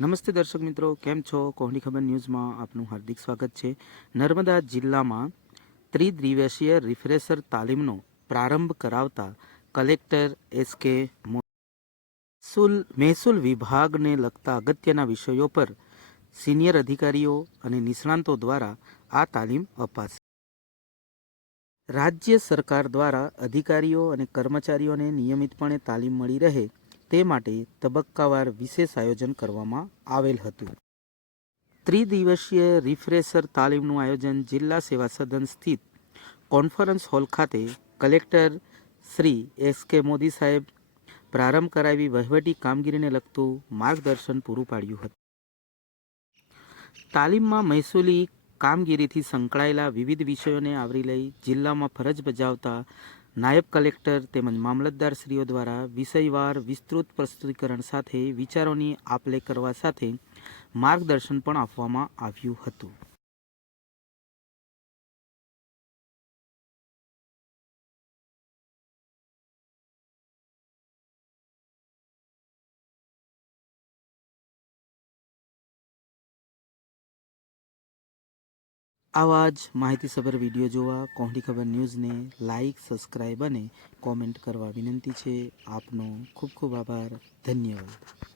નમસ્તે દર્શક મિત્રો, કેમ છો? કોહની ખબર ન્યૂઝમાં આપનું હાર્દિક સ્વાગત છે. નર્મદા જિલ્લામાં ત્રિદિવસીય રિફ્રેશર તાલીમનો પ્રારંભ કરાવતા કલેક્ટર એસ કે મહેસૂલ મહેસૂલ વિભાગને લગતા અગત્યના વિષયો પર સિનિયર અધિકારીઓ અને નિષ્ણાંતો દ્વારા આ તાલીમ અપાશે. રાજ્ય સરકાર દ્વારા અધિકારીઓ અને કર્મચારીઓને નિયમિતપણે તાલીમ મળી રહે તે માટે તબક્કાવાર વિશેષ આયોજન કરવામાં આવેલ હતું. ત્રિદિવસીય રિફ્રેશર તાલીમનું આયોજન જિલ્લા સેવા સદન સ્થિત કોન્ફરન્સ હોલ ખાતે collector Shri S K Modi સાહેબ પ્રારંભ કરાવી વહીવટી કામગીરીને લગતું માર્ગદર્શન પૂરું પાડ્યું હતું. તાલીમમાં મહેસૂલી કામગીરીથી સંકળાયેલા વિવિધ વિષયોને આવરી લઈ જિલ્લામાં ફરજ બજાવતા નાયબ કલેક્ટર તેમજ મામલતદારશ્રીઓ દ્વારા વિષયવાર વિસ્તૃત પ્રસ્તુતિકરણ સાથે વિચારોની આપલે કરવા સાથે માર્ગદર્શન પણ આપવામાં આવ્યું હતું. આવા જ માહિતીસભર વીડિયો જોવા કોહલી ખબર ન્યૂઝને લાઇક સબસ્ક્રાઈબ અને કોમેન્ટ કરવા વિનંતી છે. આપનો ખૂબ ખૂબ આભાર. ધન્યવાદ.